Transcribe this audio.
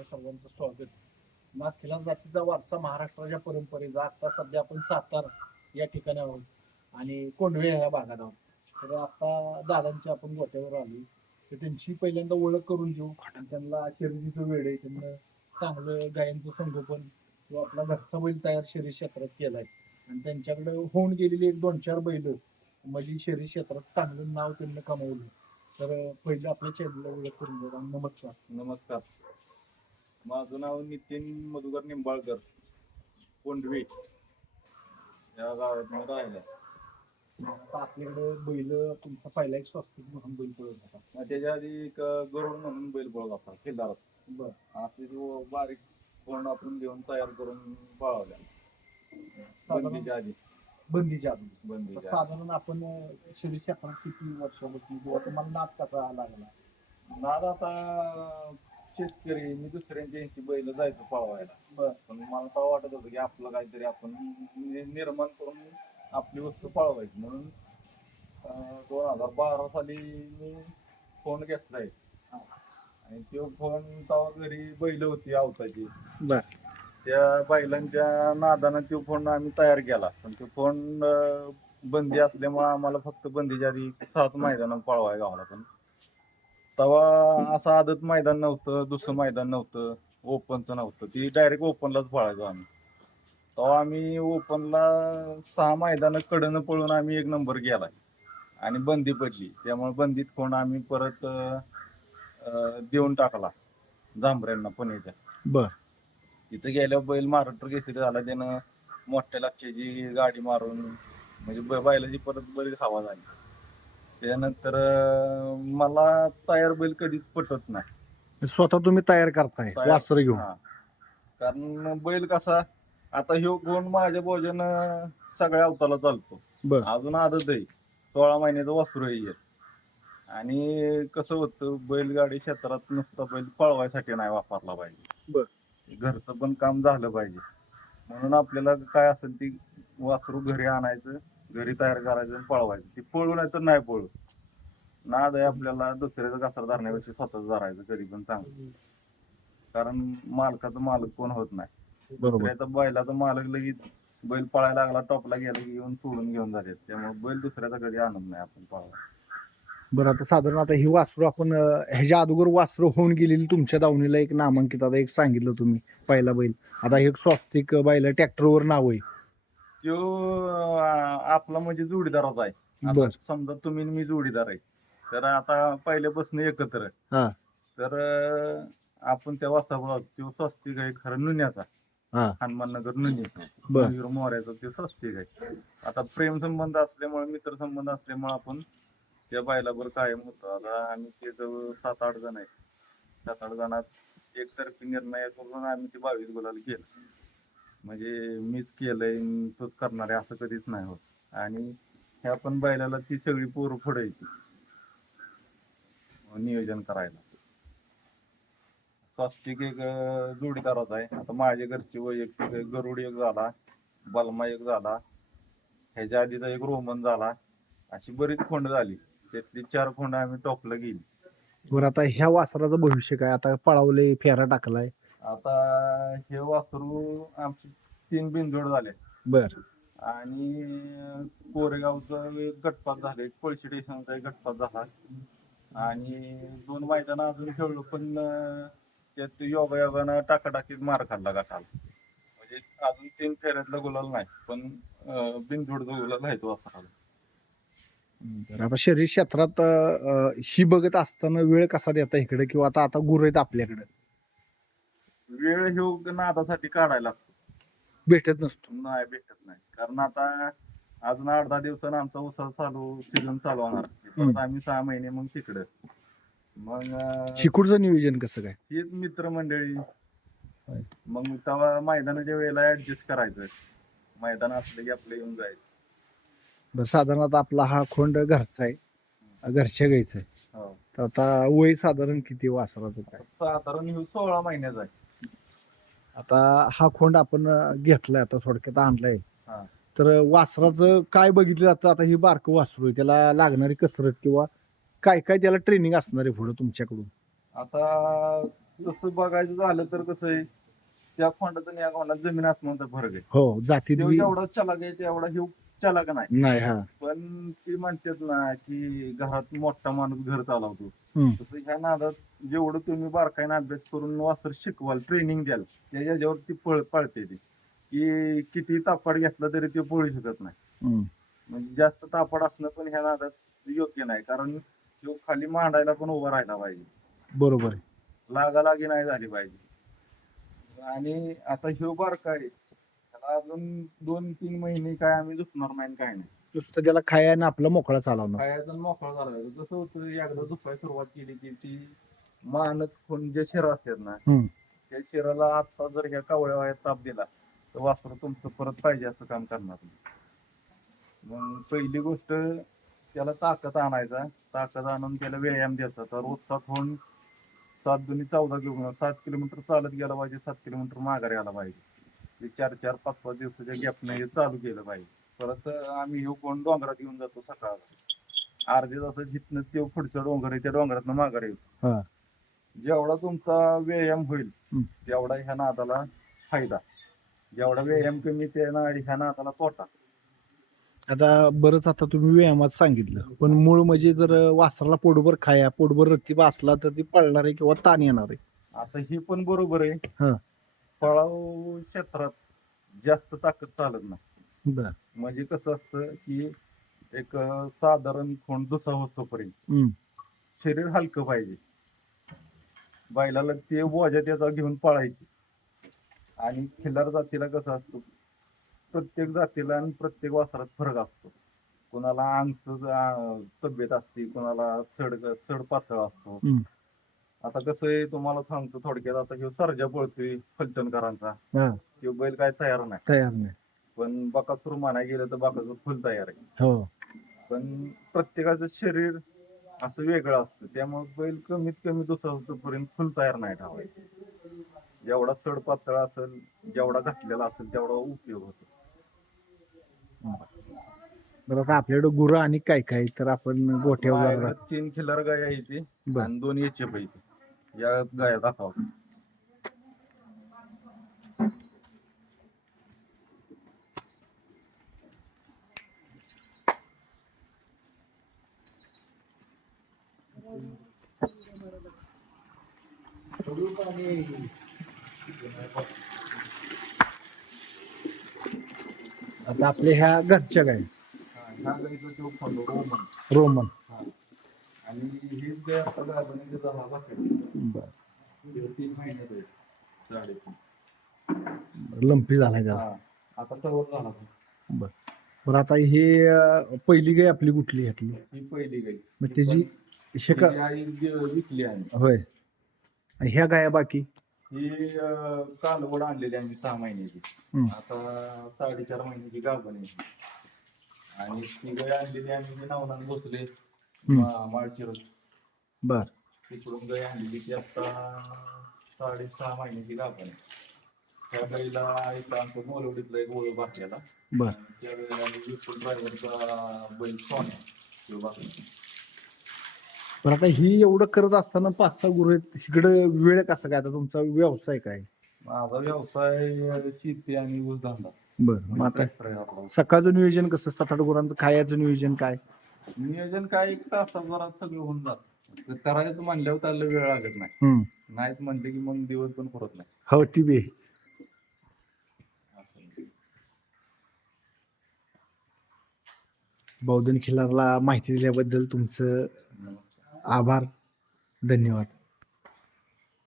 आपल्या सर्वांचं स्वागत. नाथखिलार जातीचा वारसा महाराष्ट्राच्या परंपरेचा आता सध्या आपण सातारा या ठिकाणी आहोत आणि कोंडवे ह्या भागात आहोत. तर आता दादांच्या आपण गोट्यावर आलो. तर त्यांची पहिल्यांदा ओळख करून घेऊ आणि त्यांना शर्यतीचं वेळ आहे. त्यांना चांगलं गायांचं संगोपन किंवा आपला घरचा बैल तयार शरीर क्षेत्रात केलाय. आणि त्यांच्याकडे होऊन गेलेली एक दोन चार बैल म्हणजे शरीर क्षेत्रात चांगलं नाव त्यांनी कमवलं. तर पहिलं आपल्या चॅनलला ओळख करून देऊ. आणि नमस्कार. नमस्कार. माझं नाव नितीन मधुकर निंबाळकर. कोंडवे या गावात मी राहिला आता आपल्याकडे बैल तुमचा पहिला एक स्वस्तिक म्हणून बैल पळत होता. त्याच्या आधी एक गरुड म्हणून बैल पळत होता किल्लारात बरं. असे बारीक कोंड आपण घेऊन तयार करून पळवल्या साधारण बंदीच्या आधी. बंदीच्या आधी. तर बंदीच्या आधी. साधारण आपण शरीर क्षेत्रात किती वर्षापासून किंवा तुम्हाला नाद कसा लागला? नाद आता शेतकरी मी दुसऱ्यांच्या यांची बैल जायचो पळवायला पण मला तर वाटत होतं की आपलं काहीतरी आपण नि- निर्माण करून आपली वस्तू पळवायची. म्हणून दोन हजार बारा साली मी फोन घेतलाय आणि तो फोन तेव्हा घरी बैल होती आवताची. बर. त्या बैलांच्या नादानं तो फोन आम्ही तयार केला. पण तो फोन बंदी असल्यामुळे आम्हाला फक्त बंदीच्या आधी सहाच मैदान पळवाय गावाला पण. तेव्हा असं आदत मैदान नव्हतं दुसरं मैदान नव्हतं ओपनचं नव्हतं. ती डायरेक्ट ओपनलाच पळायचो आम्ही. तेव्हा आम्ही ओपनला सहा मैदानं कडनं पळून आम्ही एक नंबर गेलाय. आणि बंदी पडली. त्यामुळे बंदीत फोन आम्ही परत अं, देऊन टाकला. जांभऱ्यांना पुण्याच्या. बर. तिथं गेल्यावर बैल महाराष्ट्र केसरी झाला. त्यानं मोठ्या लक्षाची गाडी मारून म्हणजे ब- बैलाची परत बरीच हवा झाली. त्यानंतर अं, मला तयार बैल कधीच पटत नाही स्वतः तुम्ही तयार करताय तयार- वास्त्र घेऊन हा. कारण बैल कसा आता ह्यो गुण माझ्या भोजन सगळ्या अवताला चालतो बर अजून आदत आहे सोळा महिन्याचं वासरू आहे हे. आणि कसं होतं बैलगाडी क्षेत्रात नुसतं बैल पळवायसाठी नाही वापरला पाहिजे. घरचं पण काम झालं पाहिजे म्हणून आपल्याला काय असेल ती वासरू घरी आणायचं घरी तयार करायचं आणि पळवायचं. ती पळू नाही तर नाही पळू. नाद आहे आपल्याला दुसऱ्याचं घासर धरण्यापेक्षा स्वतःच धरायचं कधी पण चांगलं. कारण मालकाचं मालक कोण होत नाही. बरोबर. दुसऱ्याचा बैलाचा मालक लगेच बैल पळायला लागला टॉपला गेला की येऊन सोडून घेऊन जातात. त्यामुळे बैल दुसऱ्याचा कधी आनंद नाही आपण पळवा बरं आता साधारण आता ही वासरू आपण अं, ह्याच्या अगोदर वासरू होऊन गेलेली तुमच्या दावणीला एक नामांकित आता एक सांगितलं तुम्ही पहिला बैल. आता एक स्वस्तिक बैल ट्रॅक्टरवर नाव आहे. तो आपला म्हणजे जोडीदाराचा आहे. आता बर. समजा तुम्ही आणि मी जोडीदार आहे. तर आता पहिल्यापासून एकत्र. हा. तर अं, आपण त्या वाजता तो स्वस्तिक आहे खरं नुन्याचा. हा. हनुमाननगर नुनी बर. मयूर मोऱ्याचा ते स्वस्तिक आहे. आता प्रेम संबंध असल्यामुळे मित्र संबंध असल्यामुळे आपण त्या बैलावर कायम होतो. आता आम्ही ते जवळ सात आठ जण आहे. सात आठ जणात एकतर्फी निर्णय करून आम्ही ते बावीस गुलाल केलं. म्हणजे मीच केलंय तूच करणार आहे असं कधीच नाही होत. आणि ह्या पण बैलाला ती सगळी पोरं फोडायची नियोजन करायला. स्वस्तिक एक जोडीदार जोडीदाराचा आहे. आता माझ्या घरची वैयक्तिक गरुड एक झाला बलमा एक झाला. ह्याच्या आधीचा एक रोमन झाला. अशी बरीच खोंड झाली. त्यातली चार खोंड आम्ही टॉपला गेली. बरं आता ह्या वासराचं भविष्य काय? आता पळावले फेरा टाकलाय. आता हे वासरू आमची तीन बिनजोड झाले. बर. आणि कोरेगावचा एक गटपात झाला एक पळशी स्टेशनचा एक गटपात झाला. आणि दोन मैदान अजून खेळलो पण अं, त्यात योगा योगानं टाकाटाकीत मार खाल्ला गटाला. म्हणजे अजून तीन फेऱ्यातला गुलाल नाही पण अं, बिनजोडचा गुलाल आहे तो वासराला आता शरीर क्षेत्रात अं, ही बघत असताना वेळ कसा देता इकडे? किंवा आता आता गुर आहेत आपल्याकडे. वेळ ह्यो नादासाठी काढायला लागतो. भेटत नसतो. नाही भेटत नाही. कारण आता अजून आठ दहा दिवसानं आमचा उसा चालू सीझन चालू होणार. परत. आम्ही सहा महिने मग तिकडं. मग अं, शिकूडचं नियोजन कसं काय? हीच मित्रमंडळी. मग तेव्हा मैदानाच्या वेळेला ऍडजस्ट करायचं. मैदान असलं की आपलं येऊन जायचं. बरं साधारण आता आपला हा खोंड घरचा आहे. घरच्या गाईचा आहे. हो. तर आता वय साधारण किती वासराचं काय? साधारण ह्यो सोळा महिन्याचा आहे. आता हा खोंड आपण घेतलाय आता थोडक्यात आणलाय. हा. तर वासराचं काय बघितलं जातं? आता ही बारकं वासरू आहे त्याला लागणारी कसरत किंवा काय काय त्याला ट्रेनिंग असणार आहे पुढे तुमच्याकडून? आता तसं बघायचं झालं तर कसं आहे त्या खोंडात आणि या खोंडात जमीन आसमानचा फरक आहे. हो जातीत तो बी- जेवढा चलाक आहे तेवढा ह्यो चलाक नाही? नाही हा. पण ती म्हणतात ना की घरात मोठा माणूस घर चालवतो. हम्म. तसं ह्या नादात जेवढं तुम्ही बारकाईने अभ्यास करून वास्त्र शिकवाल ट्रेनिंग द्याल त्याच्या ह्याच्यावर ती पळ पळते ती. की किती तापाड घेतला तरी ते पळू शकत नाही. हम्म. म्हणजे जास्त तापड असणं पण ह्या नादात योग्य नाही. कारण तो खाली मांडायला पण उभा राहिला पाहिजे. बरोबर आहे. लागालागी नाही झाली पाहिजे. आणि आता ह्यो बारका आहे त्याला अजून दोन तीन महिने काय आम्ही झुकणार नाही काय नाही. नुसतं त्याला खाया आणि आपला मोकळा चालवणार खायचा मोकळा झाला जसं होतं एकदा झुकाय सुरुवात केली की ती मानत खून जे शिरा असतात ना हम्म. त्या शिराला आता जर ह्या कावळ्या वयात ताप दिला तर वासरू तुमचं परत पाहिजे असं काम करणार नाही. मग पहिली गोष्ट त्याला ताकद आणायचा. ताकद आणून त्याला व्यायाम द्यायचा. तर रोजचा फोन सात दोन्ही चौदा किलोमीटर सात किलोमीटर चालत गेला पाहिजे सात किलोमीटर माघारी आला पाहिजे. ते चार चार पाच पाच दिवसाच्या गॅपने हे चालू केलं पाहिजे परत आम्ही हे कोण डोंगरात येऊन जातो सकाळ अर्ध्या तासात जिथनं ते पुढचं डोंगर आहे त्या डोंगरातनं माघारी येतो. हा. जेवढा तुमचा व्यायाम होईल. तेवढा ह्या नादाला फायदा. जेवढा व्यायाम कमी त्या ना ह्या नादाला तोटा. आता बरंच आता तुम्ही व्यायामात सांगितलं पण मूळ म्हणजे जर वासराला पोटभर खाया पोटभर रत्ती असला तर ती पळणार आहे किंवा ताण येणार आहे. आता ही पण बरोबर आहे. हा. फळाव क्षेत्रात जास्त ताकद चालत नाही. बर. म्हणजे कसं असतं की एक साधारण खोंड दुसा होतोपर्यंत हम्म. शरीर हलकं पाहिजे. बैलाला ते बोजा त्याचा घेऊन पळायची. आणि खिल्लार जातीला कसं असतं प्रत्येक जातीला आणि प्रत्येक वासरात फरक असतो. कोणाला अंगच तब्येत असते कोणाला सड सड पातळ असतो. आता कसं आहे तुम्हाला सांगतो थोडक्यात आता ह्यो सर्जा पळतोय फलटणकरांचा. हा. तो बैल काय तयार नाही. तयार नाही. पण बकासूर म्हणाय गेलं तर बकासूर फुल तयार आहे. हो. पण प्रत्येकाचं शरीर असं वेगळं असतं त्यामुळे बैल कमीत कमी दुसरा पर्यंत फुल तयार नाही ठेवायचं. जेवढा सड पातळ असेल जेवढा घातलेला असेल तेवढा उपयोग होतो. बरं आता आपल्याकडे गुरं आणि काय काय तर आपण गोठ्यावर माझ्याकडे तीन खिल्लार गाय आहे ती बर. आणि दोन एफ आहे या गाया दाखवा आता आपल्या ह्या घरच्या रोमन रोमन. आणि ही गाय आता गाभणी झाला तीन महिन्यात आहे लंपी झालाय हा. आता झाला. बर. बरं आता हे पहिली गाय आपली कुठली घातली? ही पहिली गाई मग त्याची हे का आई विकली आहे. होय. आणि ह्या गाया बाकी? ही कालवड आणलेली आम्ही सहा महिन्याची. आता साडेचार महिन्याची गाभण आहे. आणि ती गाय आणलेली आम्ही जी बसले हम्म. माळशिरस बर. तिकडून गाय आणलेली ती आता साडेसहा महिन्याची गाभण आहे त्या गाईला इथं आमचं मोलवडीतलं एक ओळख बाकीला बर. त्या वेळेला विपुल ड्रायव्हरचा बैल सोन्या तो पण आता ही एवढं करत असताना पाच सहा गुरु आहेत. इकडे वेळ कसा काय? आता तुमचा व्यवसाय काय? माझा व्यवसाय शेती आणि ऊसधंदा बर मग आता. सकाळचं नियोजन कसं? सात आठ गुरांचं खायचं नियोजन काय? नियोजन काय एक तासाभरात सगळं होऊन जात. करायचं म्हणल्यावर त्याला वेळ लागत नाही. हम्म. नाहीच म्हणले की मग दिवस पण पुरत नाही. हो ती बी बौद्धन खिलारला माहिती दिल्याबद्दल तुमचं आभार. धन्यवाद.